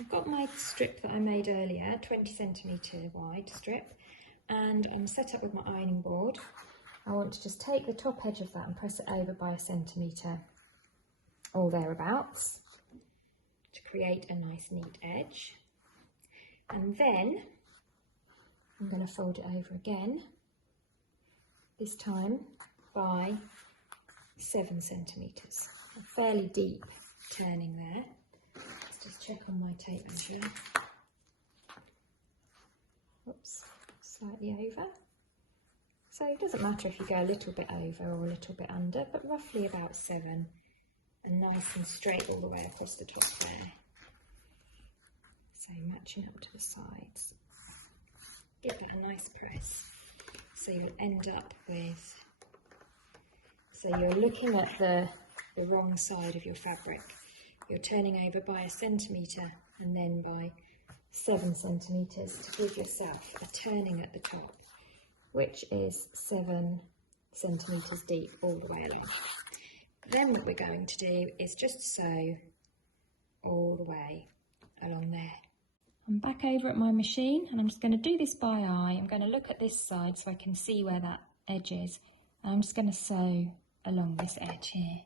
I've got my strip that I made earlier, 20 centimetre wide strip, and I'm set up with my ironing board. I want to just take the top edge of that and press it over by 1 centimetre or thereabouts to create a nice neat edge. And then I'm going to fold it over again, this time by 7 centimetres. A fairly deep turning there. Let's just check on my tape measure. Oops, slightly over. So it doesn't matter if you go a little bit over or a little bit under, but roughly about 7, and nice and straight all the way across the top there. So matching up to the sides. Give that a nice press. So you'll end up with, so you're looking at the wrong side of your fabric. You're turning over by 1 centimetre and then by 7 centimetres to give yourself a turning at the top, which is 7 centimetres deep all the way along. Then what we're going to do is just sew all the way along there. I'm back over at my machine and I'm just going to do this by eye. I'm going to look at this side so I can see where that edge is. And I'm just going to sew along this edge here.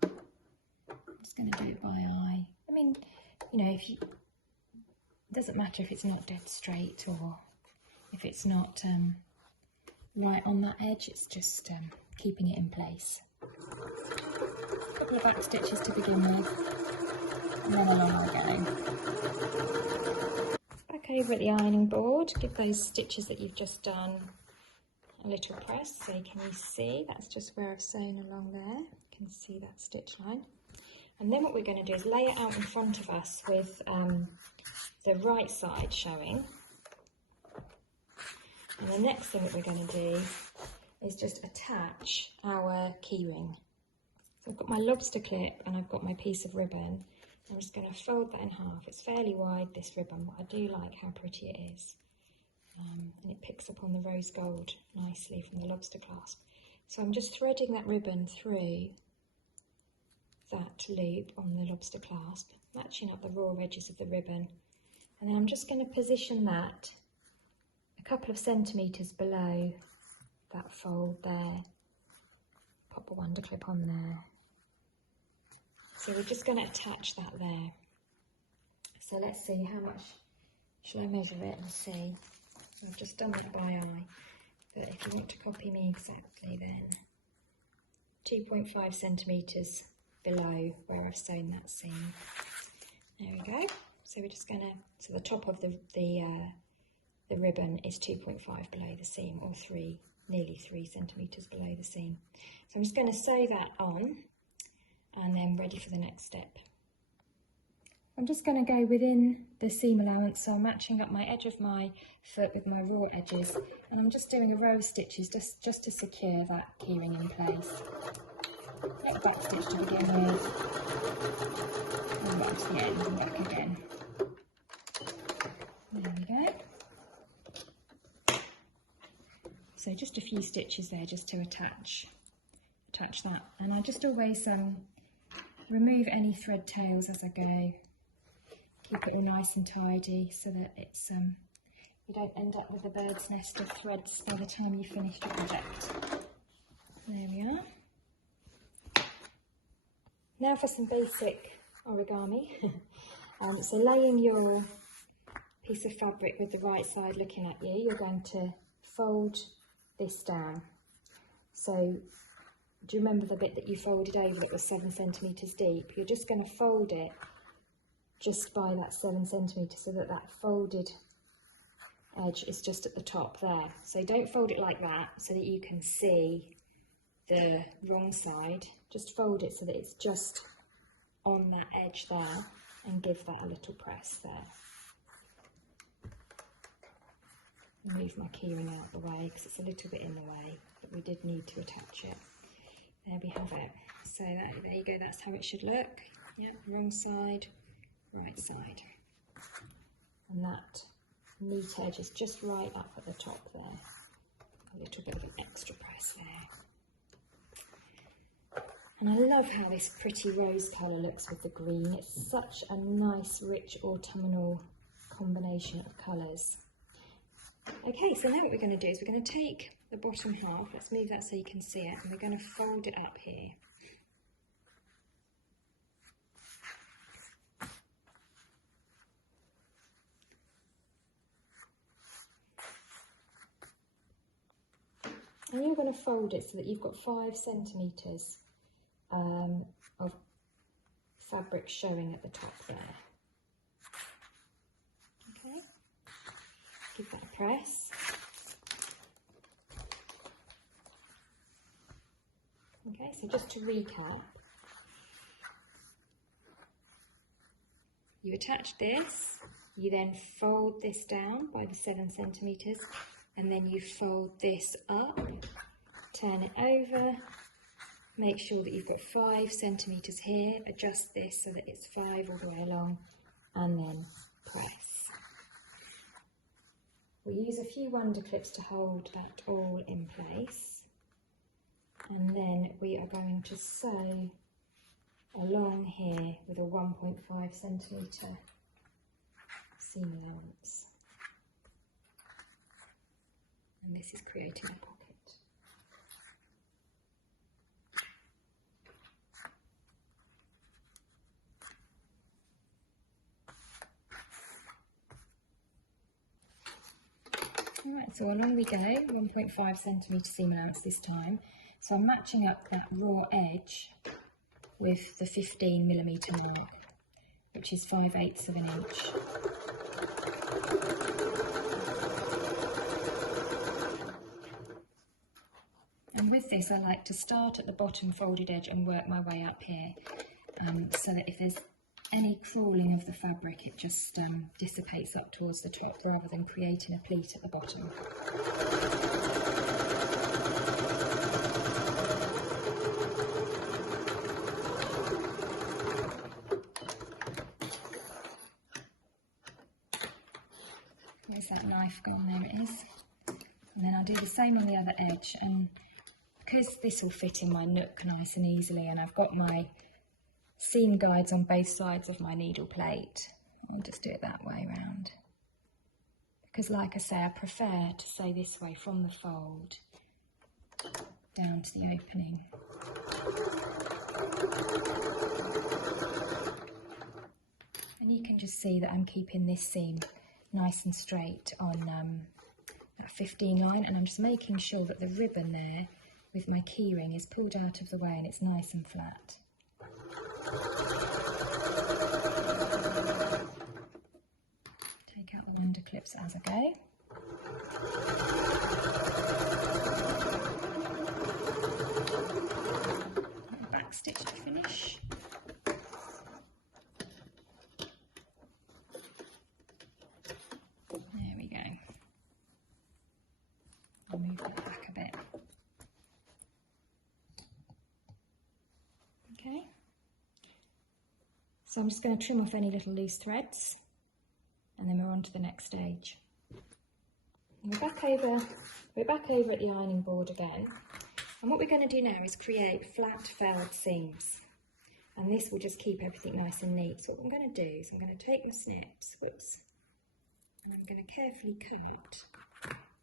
I'm just going to do it by eye. I mean, you know, it doesn't matter if it's not dead straight or if it's not right on that edge, it's just keeping it in place. A couple of back stitches to begin with, and then along I go. Back over at the ironing board, give those stitches that you've just done a little press so you can see that's just where I've sewn along there. You can see that stitch line. And then what we're going to do is lay it out in front of us with the right side showing. And the next thing that we're going to do is just attach our keyring. So I've got my lobster clip and I've got my piece of ribbon. I'm just going to fold that in half. It's fairly wide, this ribbon, but I do like how pretty it is. And it picks up on the rose gold nicely from the lobster clasp. So I'm just threading that ribbon through that loop on the lobster clasp, matching up the raw edges of the ribbon. And then I'm just going to position that a couple of centimetres below that fold there. Pop a wonder clip on there. So we're just going to attach that there. So let's see how much, shall I measure it and see? So I've just done that by eye, but if you want to copy me exactly then, 2.5 centimetres below where I've sewn that seam. There we go. So we're just going to, so the top of the ribbon is 2.5 below the seam, or nearly 3 centimetres below the seam. So I'm just going to sew that on and then ready for the next step. I'm just going to go within the seam allowance, so I'm matching up my edge of my foot with my raw edges, and I'm just doing a row of stitches just to secure that keyring in place. Get the back stitch to begin with, and back to the end and back again. There we go. So just a few stitches there just to attach that, and I just always remove any thread tails as I go. Keep it all nice and tidy so that it's you don't end up with a bird's nest of threads by the time you finish your project. There we are. Now for some basic origami. So laying your piece of fabric with the right side looking at you, you're going to fold this down. So do you remember the bit that you folded over that was 7 centimetres deep? You're just going to fold it just by that 7 centimetres so that that folded edge is just at the top there. So don't fold it like that so that you can see the wrong side. Just fold it so that it's just on that edge there, and give that a little press there. Move my keyring out the way because it's a little bit in the way, but we did need to attach it. There we have it. So there you go, that's how it should look. Yeah, wrong side, right side. And that neat edge is just right up at the top there. A little bit of an extra press there. And I love how this pretty rose colour looks with the green. It's such a nice, rich autumnal combination of colours. Okay, so now what we're going to do is we're going to take the bottom half, let's move that so you can see it, and we're going to fold it up here. And you're going to fold it so that you've got 5 centimetres of fabric showing at the top there. Okay, give that a press. Okay, so just to recap, you attach this, you then fold this down by the 7 centimetres, and then you fold this up, turn it over, make sure that you've got 5 centimetres here, adjust this so that it's 5 all the way along, and then press. We'll use a few wonder clips to hold that all in place, and then we are going to sew along here with a 1.5 centimetre seam allowance. And this is creating a pocket. Alright, so along we go, 1.5 centimetre seam allowance this time. So I'm matching up that raw edge with the 15mm mark, which is 5/8 of an inch. And with this, I like to start at the bottom folded edge and work my way up here, so that if there's any crawling of the fabric, it just dissipates up towards the top rather than creating a pleat at the bottom. Where's that knife gone? There it is. And then I'll do the same on the other edge, and because this will fit in my nook nice and easily, and I've got my seam guides on both sides of my needle plate, I'll just do it that way around. Because like I say, I prefer to sew this way from the fold down to the opening. And you can just see that I'm keeping this seam nice and straight on that 15 line, and I'm just making sure that the ribbon there with my keyring is pulled out of the way and it's nice and flat. Take out the wonder clips as I go. Back stitch to finish. There we go. I'll move that back a bit. Okay. So I'm just going to trim off any little loose threads, and then we're on to the next stage. And we're back over at the ironing board again, and what we're going to do now is create flat felled seams, and this will just keep everything nice and neat. So what I'm going to do is I'm going to take my snips, and I'm going to carefully cut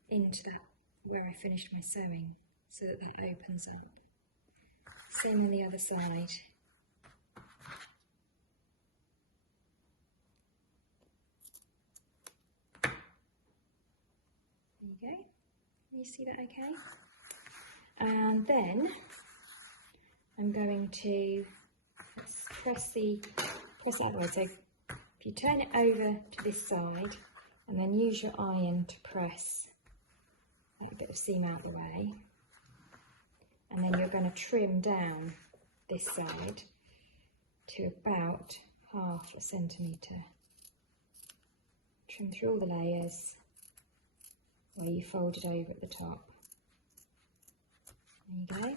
into that where I finished my sewing so that that opens up. Same on the other side. There you go. Can you see that okay? And then I'm going to press that way. So if you turn it over to this side and then use your iron to press that bit of seam out the way, and then you're going to trim down this side to about 1/2 centimetre. Trim through all the layers where you fold it over at the top. There you go.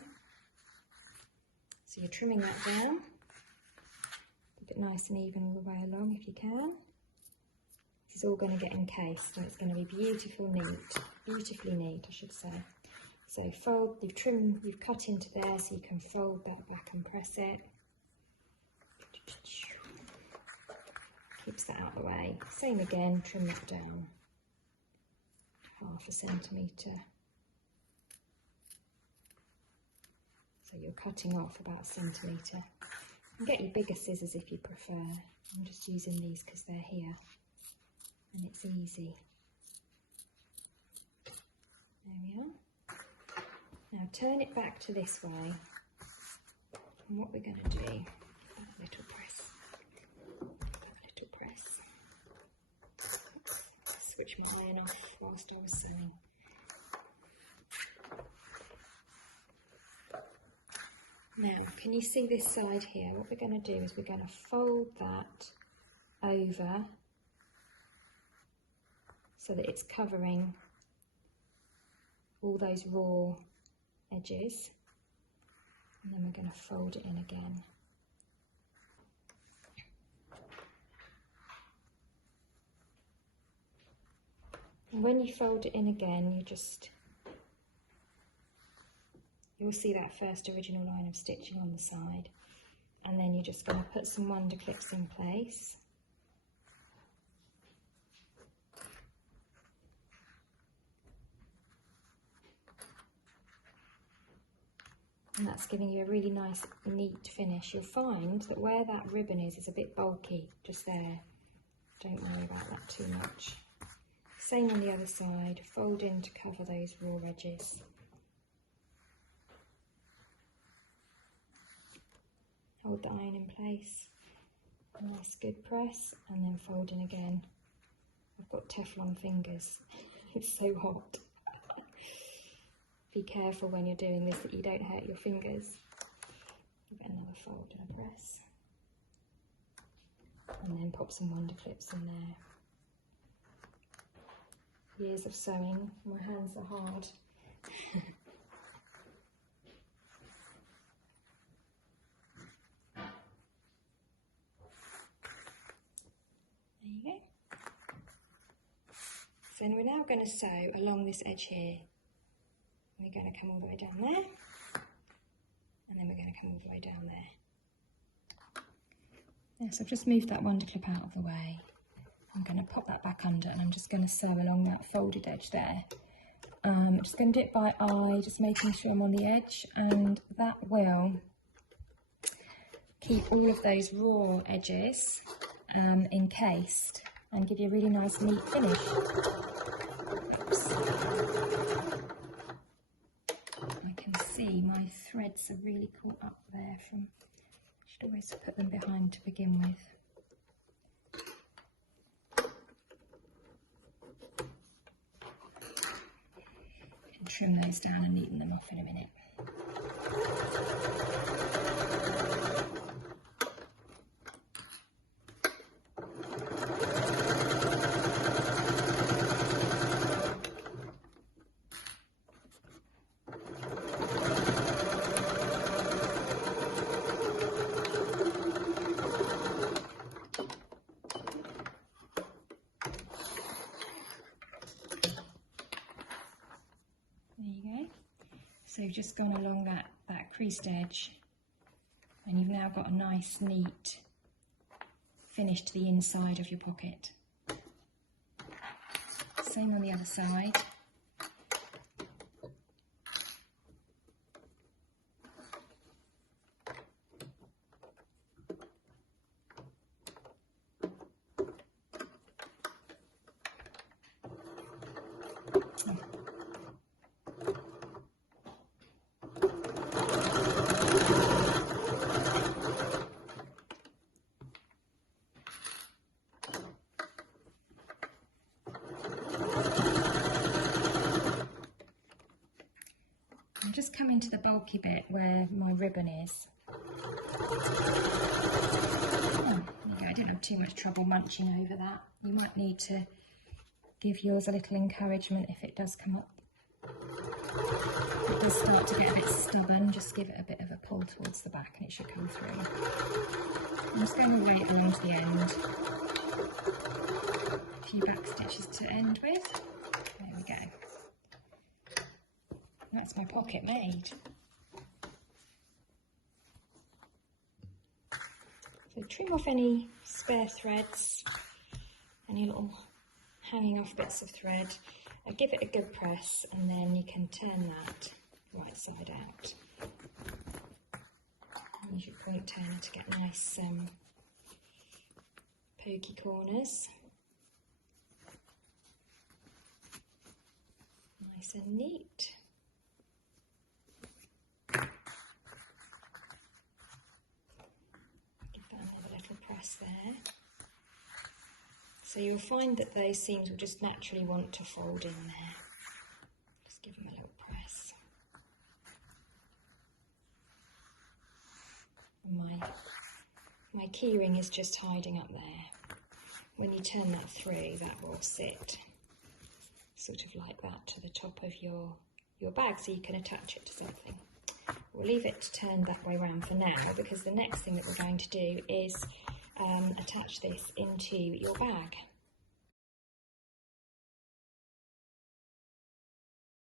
So you're trimming that down. Keep it nice and even all the way along if you can. This is all going to get encased, so it's going to be beautifully neat, I should say. So fold, you've cut into there, so you can fold that back and press it. Keeps that out of the way. Same again, trim that down 0.5 centimetre. So you're cutting off about 1 centimetre. You can get your bigger scissors if you prefer. I'm just using these because they're here and it's easy. There we are. Now turn it back to this way. And what we're going to do, a little press. Switch my iron off whilst I was sewing. Now, can you see this side here? What we're going to do is we're going to fold that over so that it's covering all those raw edges, and then we're going to fold it in again. And when you fold it in again, you'll see that first original line of stitching on the side, and then you're just going to put some wonder clips in place. And that's giving you a really nice, neat finish. You'll find that where that ribbon is a bit bulky, just there. Don't worry about that too much. Same on the other side, fold in to cover those raw edges. Hold the iron in place, nice good press, and then fold in again. I've got Teflon fingers, it's so hot. Be careful when you're doing this that you don't hurt your fingers. Give it another fold and a press. And then pop some wonder clips in there. Years of sewing, my hands are hard. There you go. So we're now going to sew along this edge here. We're going to come all the way down there, and then we're going to come all the way down there. Yes, I've just moved that wonder clip out of the way. I'm going to pop that back under, and I'm just going to sew along that folded edge there. I'm just going to do it by eye, just making sure I'm on the edge, and that will keep all of those raw edges encased and give you a really nice neat finish. Oops. I can see my threads are really caught up there from, should always put them behind to begin with. Trim those down and neaten them off in a minute. So you've just gone along that creased edge, and you've now got a nice neat finish to the inside of your pocket. Same on the other side. Just come into the bulky bit where my ribbon is. Oh, okay, I didn't have too much trouble munching over that. You might need to give yours a little encouragement if it does come up. If it does start to get a bit stubborn, just give it a bit of a pull towards the back and it should come through. I'm just going to wait along to the end. A few back stitches to end with. There we go. That's that's my pocket made. So trim off any spare threads, any little hanging off bits of thread. Give it a good press, and then you can turn that right side out. Use your point turner to get nice pokey corners. Nice and neat. Give that another little press there. So you'll find that those seams will just naturally want to fold in there. Just give them a little press. My keyring is just hiding up there. When you turn that through, that will sit sort of like that to the top of your bag, so you can attach it to something. We'll leave it turned that way around for now, because the next thing that we're going to do is attach this into your bag.